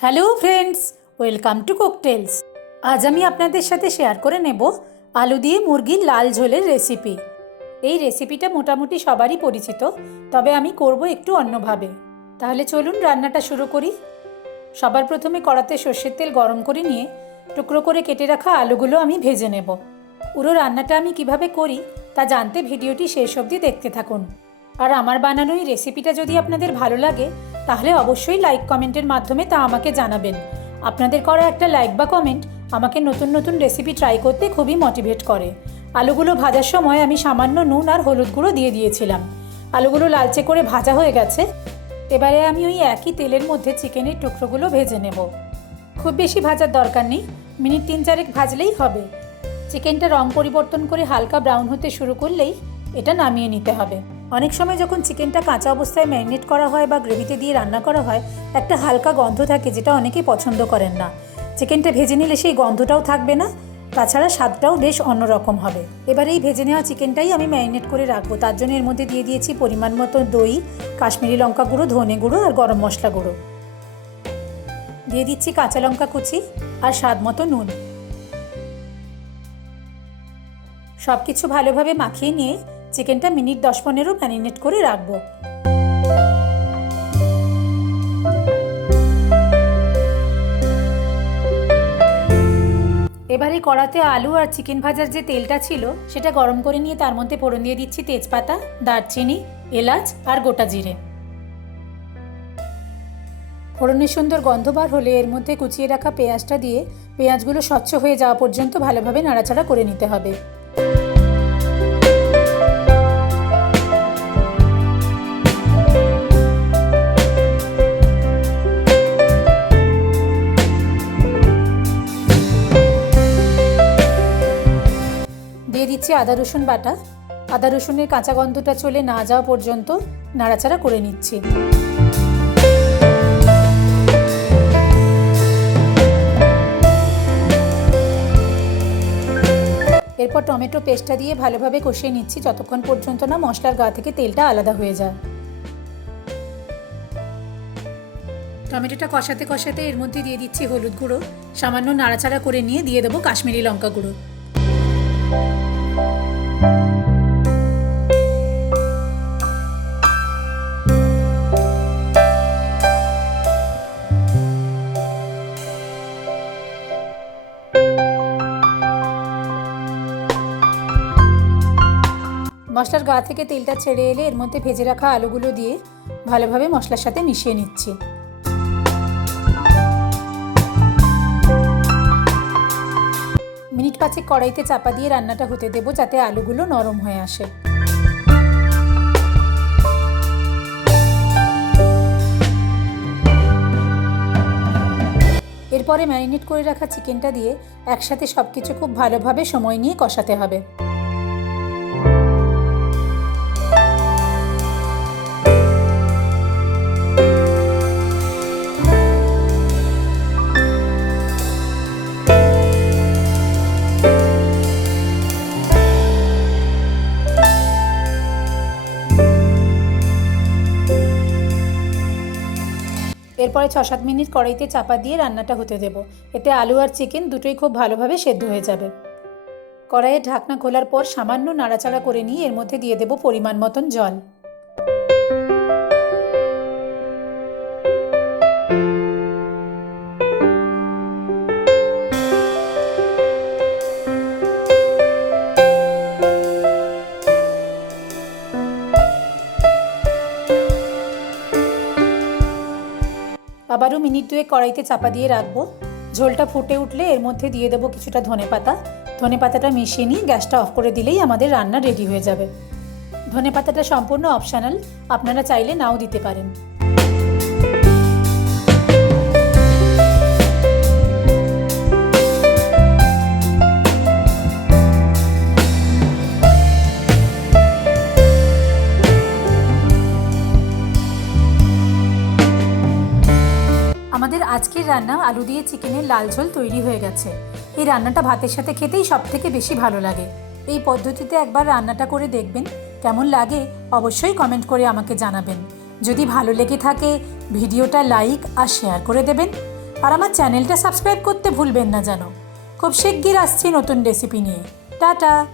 Hello friends, welcome to Cooktails. আজ আমি আপনাদের সাথে শেয়ার করে নেব আলু দিয়ে মুরগির লাল ঝোলের রেসিপি। এই রেসিপিটা মোটামুটি সবারই পরিচিত, তবে আমি করব একটু অন্যভাবে। তাহলে চলুন রান্নাটা শুরু করি। সবার প্রথমে কড়াতে সর্ষের তেল গরম করে নিয়ে টুকরো করে কেটে রাখা আলুগুলো আমি ভেজে নেব। পুরো রান্নাটা আমি কিভাবে করি তা জানতে ভিডিওটি শেষ অবধি দেখতে থাকুন। আর আমার বানানো এই রেসিপিটা যদি আপনাদের ভালো লাগে তাহলে অবশ্যই লাইক কমেন্টের মাধ্যমে তা আমাকে জানাবেন। আপনাদের করা একটা লাইক বা কমেন্ট আমাকে নতুন নতুন রেসিপি ট্রাই করতে খুবই মোটিভেট করে। আলুগুলো ভাজার সময় আমি সামান্য নুন আর হলুদ গুঁড়ো দিয়ে দিয়েছিলাম। আলুগুলো লালচে করে ভাজা হয়ে গেছে। এবারে আমি ওই একই তেলের মধ্যে চিকেনের টুকরোগুলো ভেজে নেব। খুব বেশি ভাজার দরকার নেই, মিনিট 3-4 ভাজলেই হবে। চিকেনটা রং পরিবর্তন করে হালকা ব্রাউন হতে শুরু করলেই এটা নামিয়ে নিতে হবে। অনেক সময় যখন চিকেনটা কাঁচা অবস্থায় ম্যারিনেট করা হয় বা গ্রেভিতে দিয়ে রান্না করা হয়, একটা হালকা গন্ধ থাকে যেটা অনেকেই পছন্দ করেন না। চিকেনটা ভেজে নিলে সেই গন্ধটাও থাকবে না, তাছাড়া স্বাদটাও বেশ অন্যরকম হবে। এবার এই ভেজে নেওয়া চিকেনটাই আমি ম্যারিনেট করে রাখবো। তার জন্য এর মধ্যে দিয়ে দিয়েছি পরিমাণ মতো দই, কাশ্মীরি লঙ্কা গুঁড়ো, ধনে গুঁড়ো আর গরম মশলা গুঁড়ো। দিয়ে দিচ্ছি কাঁচা লঙ্কা কুচি আর স্বাদ মতো নুন। সব কিছু ভালোভাবে মাখিয়ে নিয়ে চিকেনটা মিনিট 10-15 ম্যারিনেট করে রাখবো। এবারে কড়াতে আলু আর চিকেন ভাজার যে তেলটা ছিল সেটা গরম করে নিয়ে তার মধ্যে ফোড়ন দিয়ে দিচ্ছি তেজপাতা, দারচিনি, এলাচ আর গোটা জিরে। ফোড়নের সুন্দর গন্ধ বার হলে এর মধ্যে কুচিয়ে রাখা পেঁয়াজটা দিয়ে পেঁয়াজগুলো স্বচ্ছ হয়ে যাওয়া পর্যন্ত ভালোভাবে নাড়াচাড়া করে নিতে হবে। দিয়ে দিচ্ছি আদা রসুন বাটা। আদা রসুনের কাঁচা গন্ধটা চলে না যাওয়া পর্যন্ত নাড়াচাড়া করে নিচ্ছি। এরপর টমেটো পেস্টটা দিয়ে ভালোভাবে কষিয়ে নিচ্ছি যতক্ষণ পর্যন্ত না মশলার গা থেকে তেলটা আলাদা হয়ে যায়। টমেটোটা কষাতে কষাতে এর মধ্যে দিয়ে দিচ্ছি হলুদ গুঁড়ো। সামান্য নাড়াচাড়া করে নিয়ে দিয়ে দেবো কাশ্মীরি লঙ্কা গুঁড়ো। মশলার গা থেকে তেলটা ছেড়ে এলে এর মধ্যে ভেজে রাখা আলুগুলো দিয়ে ভালোভাবে মশলার সাথে মিশিয়ে নিচ্ছি। মিনিট 5 কড়াইতে চাপা দিয়ে রান্নাটা হতে দেবো যাতে আলুগুলো নরম হয়ে আসে। এরপরে ম্যারিনেট করে রাখা চিকেনটা দিয়ে একসাথে সবকিছু খুব ভালোভাবে সময় নিয়ে কষাতে হবে। এরপরে 6-7 মিনিট কড়াইতে চাপা দিয়ে রান্নাটা হতে দেব। এতে আলু আর চিকেন দুটোই খুব ভালোভাবে সেদ্ধ হয়ে যাবে। কড়াইয়ের ঢাকনা খোলার পর সামান্য নাড়াচাড়া করে নিয়ে এর মধ্যে দিয়ে দেব পরিমাণ মতন জল। আবারও মিনিট 2 কড়াইতে চাপা দিয়ে রাখবো। ঝোলটা ফুটে উঠলে এর মধ্যে দিয়ে দেবো কিছুটা ধনেপাতা। ধনেপাতাটা মিশিয়ে নিয়ে গ্যাসটা অফ করে দিলেই আমাদের রান্না রেডি হয়ে যাবে। ধনেপাতাটা সম্পূর্ণ অপশনাল, আপনারা চাইলে নাও দিতে পারেন। আমাদের আজকের রান্না আলু দিয়ে চিকেনের লাল ঝোল তৈরি হয়ে গেছে। এই রান্নাটা ভাতের সাথে খেতেই সবথেকে বেশি ভালো লাগে। এই পদ্ধতিতে একবার রান্নাটা করে দেখবেন, কেমন লাগে অবশ্যই কমেন্ট করে আমাকে জানাবেন। যদি ভালো লেগে থাকে ভিডিওটা লাইক আর শেয়ার করে দেবেন। আর আমার চ্যানেলটা সাবস্ক্রাইব করতে ভুলবেন না যেন। খুব শিগগির আসছি নতুন রেসিপি নিয়ে। টাটা।